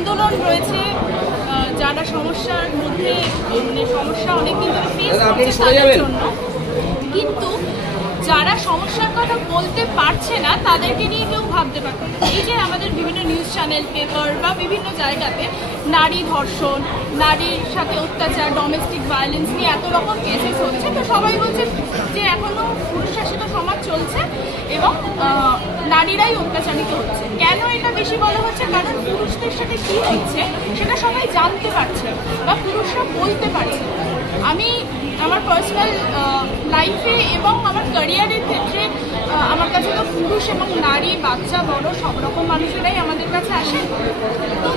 আন্দোলন রয়েছে, যারা সমস্যার মধ্যে সমস্যা অনেকদিন ধরে ফেস করছে তাদের জন্য, কিন্তু যারা সমস্যার কথা বলতে পারছে না তাদেরকে নিয়ে কেউ ভাবতে পারছে না। এই যে আমাদের বিভিন্ন নিউজ চ্যানেল, পেপার বা বিভিন্ন জায়গাতে নারী ধর্ষণ, নারীর সাথে অত্যাচার, ডোমেস্টিক ভায়োলেন্স নিয়ে এত রকম কেসেস হচ্ছে, তো সবাই বলছে যে এখনো পুরুষ শাসিত সমাজ চলছে এবং নারীরাই অত্যাচারিত হচ্ছে। কেন এটা বেশি বলা হচ্ছে? কারণ পুরুষদের সাথে কি হচ্ছে সেটা সবাই জানতে পারছে বা পুরুষরা বলতে পারছে। আমি আমার পার্সোনাল লাইফে এবং আমার ক্যারিয়ারের ক্ষেত্রে আমার কাছে তো পুরুষ এবং নারী, বাচ্চা, বড় সব রকম মানুষেরাই আমাদের কাছে আসে। তো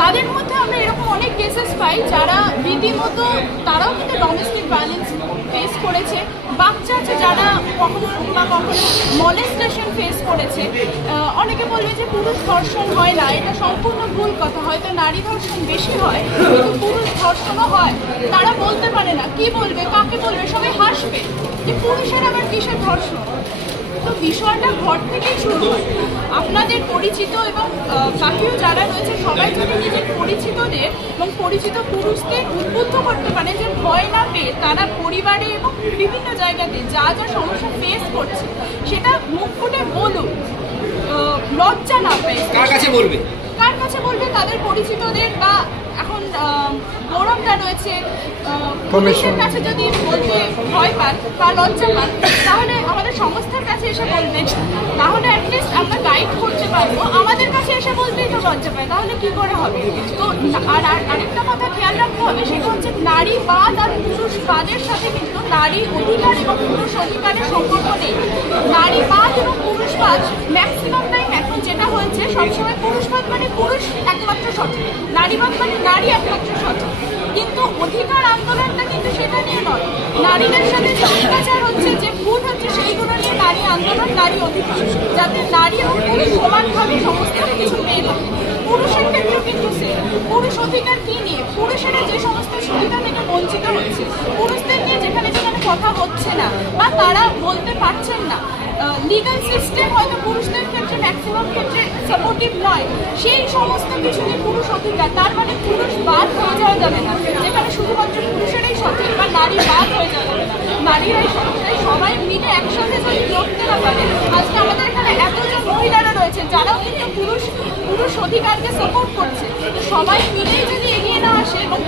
তাদের মধ্যে আমরা এরকম অনেক কেসেস পাই যারা রীতিমতো তারাও কিন্তু ডোমেস্টিক ভায়োলেন্স ফেস করেছে। বাচ্চা আছে যারা কখনো না কখনো মলেস্টেশন ফেস করেছে। অনেকে বলবে যে পুরুষ ধর্ষণ হয় না, এটা সম্পূর্ণ ভুল কথা। হয়তো নারী ধর্ষণ বেশি হয় কিন্তু পুরুষ ধর্ষণও হয়। তারা বলতে পারে না, কি বলবে, কাকে বলবে, সবাই হাসবে যে পুরুষের আবার কিসের ধর্ষণ। তো বিষয়টা ঘর থেকেই শুরু হয়। আপনাদের পরিচিত এবং বাকিও যারা রয়েছে সবাই যদি নিজের পরিচিতদের এবং পরিচিত পুরুষদের উদ্বুদ্ধ করতে পারে যে ভয় না পেয়ে তারা পরিবারে এবং বিভিন্ন জায়গাতে যা যা সমস্যা ফেস করছে সেটা মুখ ফুটে বলুক, লজ্জা না পেয়ে। কার কাছে বলবে? তাদের পরিচিতদের, বা এখন গৌরবটা রয়েছে পুলিশের কাছে যদি বলতে ভয় পান বা লজ্জা পান তাহলে আমাদের সংস্থার কাছে এসে বলবেন, তাহলে অ্যাটলিস্ট আমরা গাইড করতে পারবো। আমাদের কাছে এসে বলতেই তো লজ্জা পায়, তাহলে কি করে হবে? তো আর আরেকটা কথা খেয়াল রাখতে হবে, সেটা হচ্ছে নারীবাদ আর পুরুষবাদের সাথে কিন্তু নারী অধিকার এবং পুরুষ অধিকারের সম্পর্ক নেই। নারীবাদ এবং পুরুষবাদ ম্যাক্সিমাম টাইম এখন যেটা হয়েছে, সবসময় পুরুষবাদ মানে পুরুষ একমাত্র সঠিক, নারীবাদ মানে নারী একমাত্র সঠিক। কিন্তু অধিকার আন্দোলনটা কিন্তু সেটা নিয়ে নয়। নারীদের সাথে যে অত্যাচার হচ্ছে, যে ভুল হচ্ছে, সেইগুলো নিয়ে নারী আন্দোলন, নারী অধিকার, যাতে নারী এবং পুরুষ সমানভাবে সমস্ত কিছু পেয়ে থাকে। পুরুষের ক্ষেত্রেও কিন্তু সে পুরুষ অধিকার কি নিয়ে, পুরুষেরা যে সমস্ত সুবিধা থেকে বঞ্চিত হচ্ছে, পুরুষদের নিয়ে যেখানে যেখানে কথা হচ্ছে না বা তারা বলতে পারছেন না, লিগাল সিস্টেম হয়তো পুরুষদের ক্ষেত্রে ম্যাক্সিমাম ক্ষেত্রে সাপোর্টিভ নয়, সেই সমস্ত কিছু নিয়ে পুরুষ অধিকার, তার মানে পুরুষ বাদ হয়ে যাওয়া যাবে না, যেখানে শুধুমাত্র পুরুষেরাই সঠিক বা নারী বাদ হয়ে যাওয়া যাবে না, নারীরাই সঠিক। সবাই মিলে একসাথে যদি লড়তে না পারে, আজকে আমাদের এখানে এতজন মহিলারা রয়েছে যারাও কিন্তু পুরুষ অধিকারকে সাপোর্ট করছে, সবাই মিলেই যদি এগিয়ে না আসে এবং